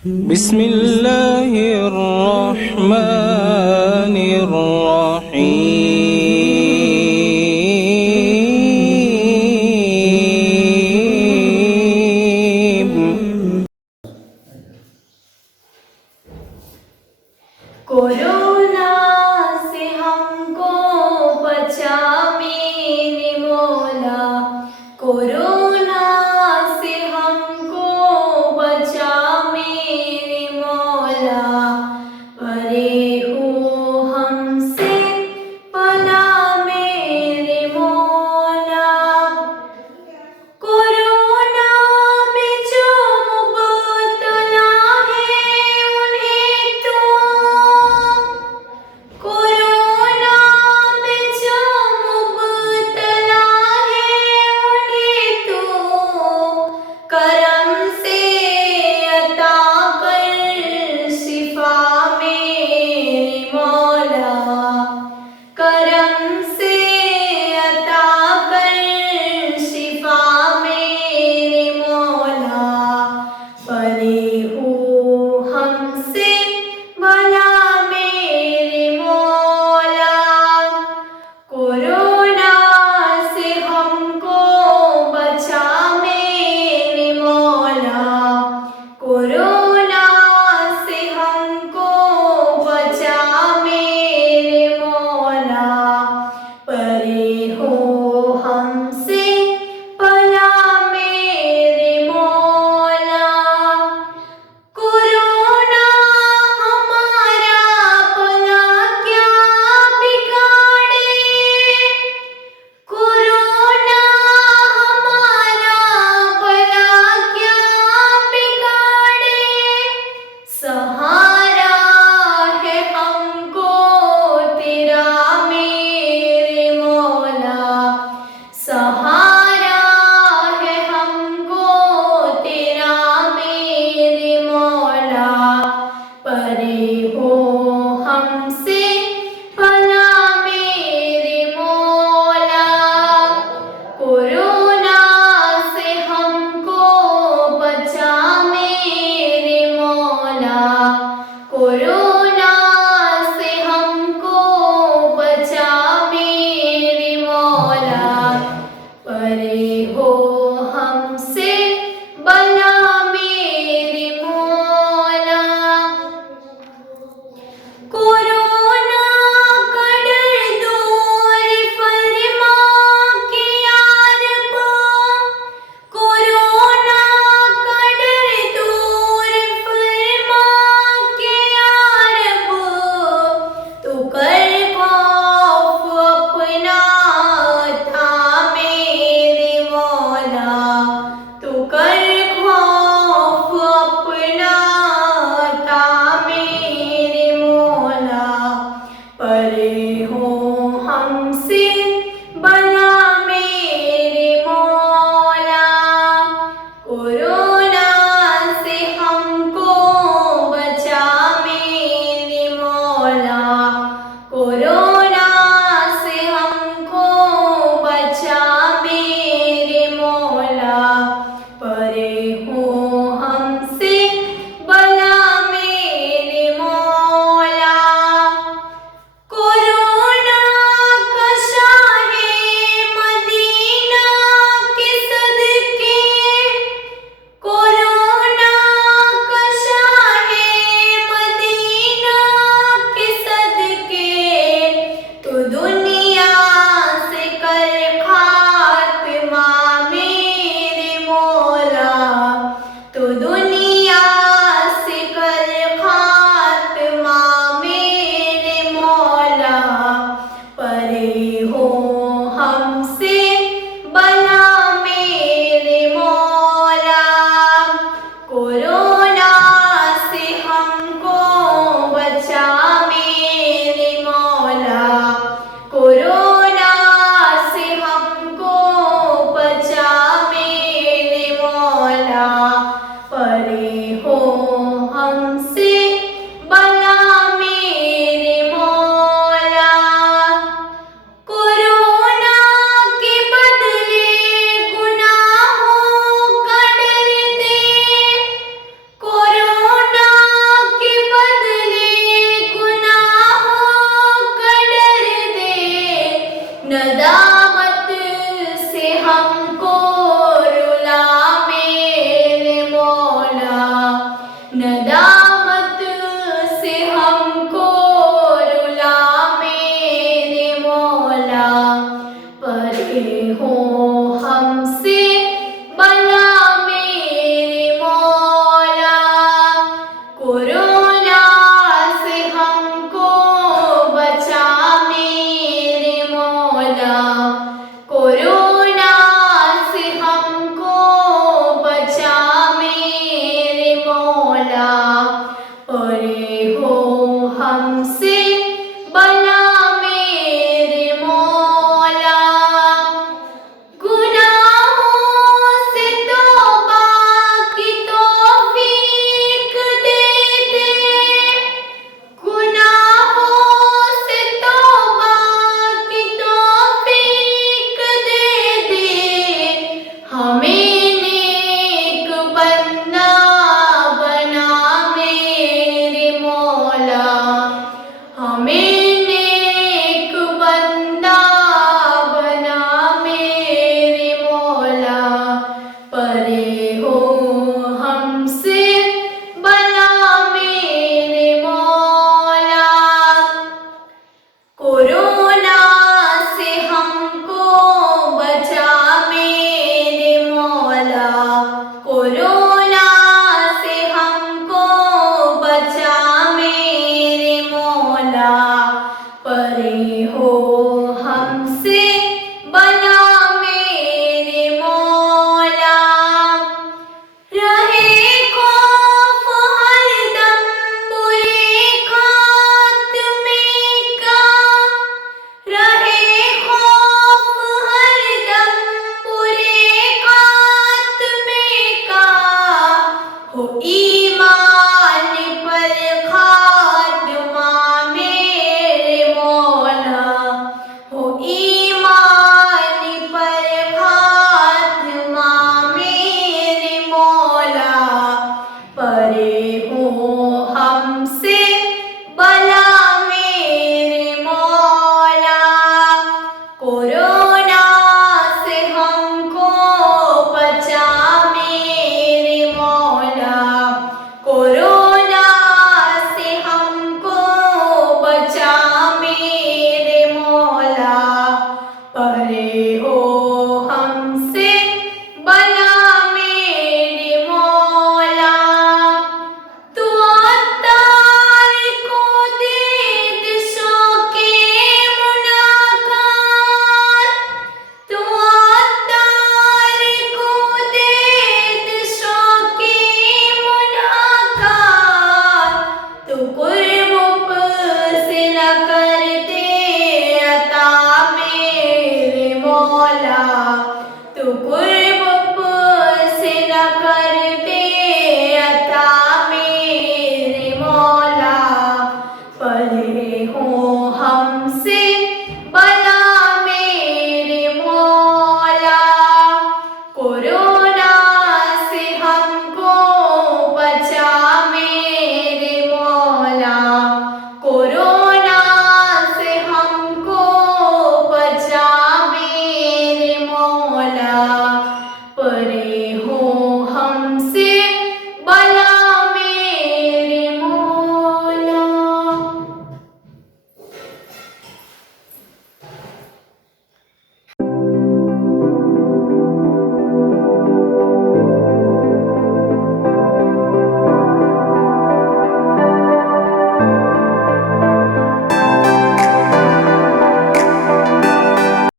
बिस्मिल्लाहिर्रहमानिर्रहीम। कोरोना से हमको बचा मेरे मौला, कोरोना से हमको बचा मेरे मौला, परे हो हमसे पना मेरे मौला। कोरोना में जो मुबतला है उन्हें तो, कोरोना में जो मुबतला है उन्हें तो करम से अता कर शिफा मेरे मौला, करम से अता कर शिफा मेरे मौला, परे हो हमसे भला मेरे मौला। कोरोना से हमको बचा मेरे मौला, कोरोना से हमको बचा मेरे मौला, परे हो हमसे भला मेरे मौला। कोरोना हमारा भला क्या बिगाड़े, कोरोना हमारा भला क्या बिगाड़े, मौला परे हो हमसे बला मेरे मौला गुनाहों से तौबा की तौफीक दे दे गुनाहों से तौबा की तौफीक दे दे हमें नेक बंदा बना मेरे मौला हमें नेक बंदा बना मेरे मौला परे हो हमसे बला मेरे मौला कोरोना से हमको बचा मेरे मौला कोरोना से हमको बचा मेरे मौला परे हो हमसे बला मेरे मौला रहे खौफ हरदम बुरे खात्मे का रहे खौफ हरदम बुरे खात्मे का हो ईमान